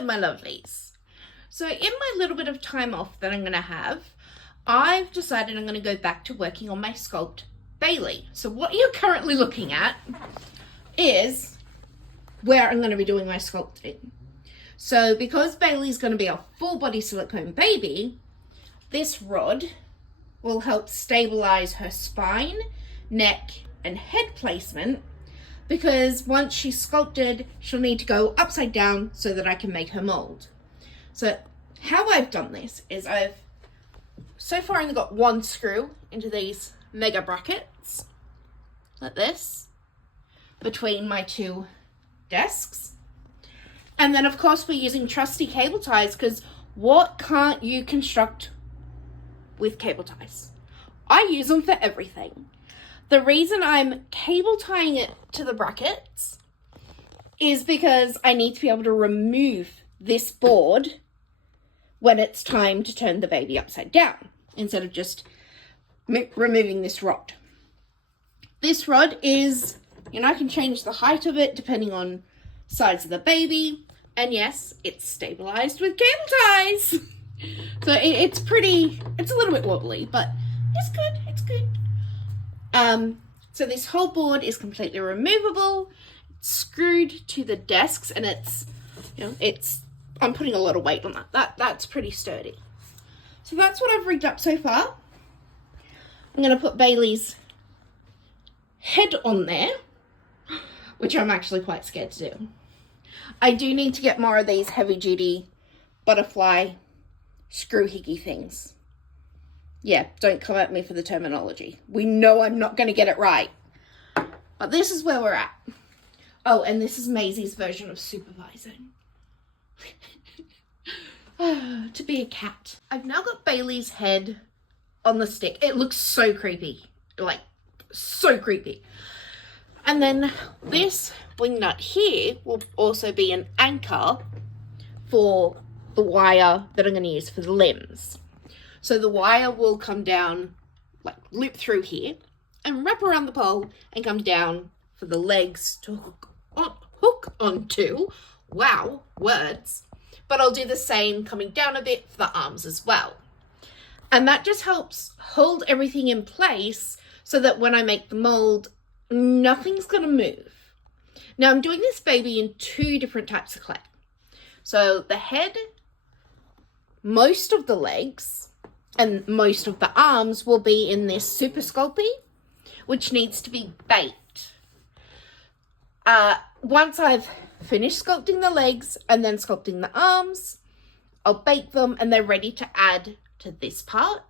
Hello, my lovelies. So in my little bit of time off that I'm going to have, I've decided I'm going to go back to working on my sculpt Bailey. So what you're currently looking at is where I'm going to be doing my sculpting. So because Bailey's going to be a full body silicone baby, this rod will help stabilize her spine, neck, and head placement, because once she's sculpted, she'll need to go upside down so that I can make her mold. So how I've done this is I've so far only got one screw into these mega brackets, like this, between my two desks. And then of course we're using trusty cable ties, because what can't you construct with cable ties? I use them for everything. The reason I'm cable tying it to the brackets is because I need to be able to remove this board when it's time to turn the baby upside down, instead of just removing this rod. This rod is, I can change the height of it depending on size of the baby. And yes, it's stabilized with cable ties. So it's a little bit wobbly, but it's good, it's good. So this whole board is completely removable. It's screwed to the desks, and I'm putting a lot of weight on that. That's pretty sturdy. So that's what I've rigged up so far. I'm going to put Bailey's head on there, which I'm actually quite scared to do. I do need to get more of these heavy duty butterfly screw higgy things. Yeah, don't come at me for the terminology. We know I'm not going to get it right. But this is where we're at. Oh, and this is Maisie's version of supervising. To be a cat. I've now got Bailey's head on the stick. It looks so creepy. Like, so creepy. And then this wing nut here will also be an anchor for the wire that I'm going to use for the limbs. So the wire will come down, like loop through here, and wrap around the pole and come down for the legs to hook onto. Wow, words. But I'll do the same coming down a bit for the arms as well. And that just helps hold everything in place so that when I make the mold, nothing's going to move. Now I'm doing this baby in two different types of clay. So the head, most of the legs, and most of the arms will be in this Super Sculpey, which needs to be baked. Once I've finished sculpting the legs and then sculpting the arms, I'll bake them and they're ready to add to this part.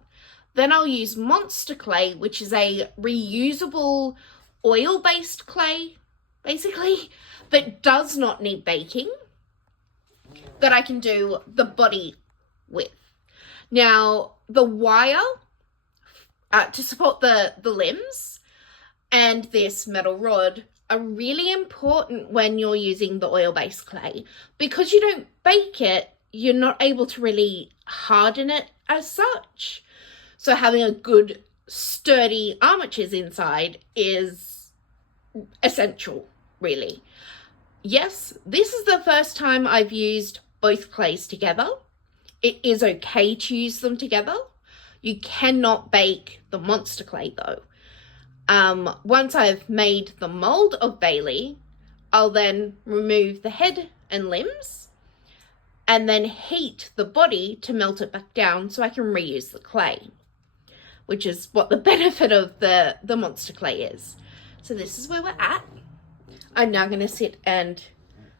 Then I'll use Monster Clay, which is a reusable oil-based clay, basically, that does not need baking, that I can do the body with. Now, the wire to support the limbs and this metal rod are really important when you're using the oil-based clay. Because you don't bake it, you're not able to really harden it as such. So having a good, sturdy armatures inside is essential, really. Yes, this is the first time I've used both clays together. It is okay to use them together. You cannot bake the Monster Clay though. Once I've made the mold of Bailey, I'll then remove the head and limbs and then heat the body to melt it back down so I can reuse the clay, which is what the benefit of the Monster Clay is. So this is where we're at. I'm now going to sit and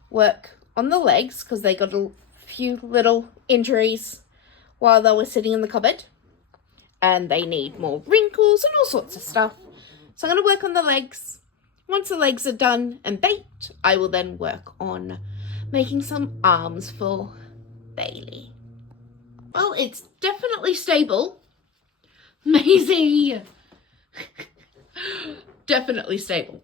work on the legs because they got a few little injuries while they were sitting in the cupboard and they need more wrinkles and all sorts of stuff. So I'm going to work on the legs. Once the legs are done and baked, I will then work on making some arms for Bailey. Well, it's definitely stable. Maisie! Definitely stable.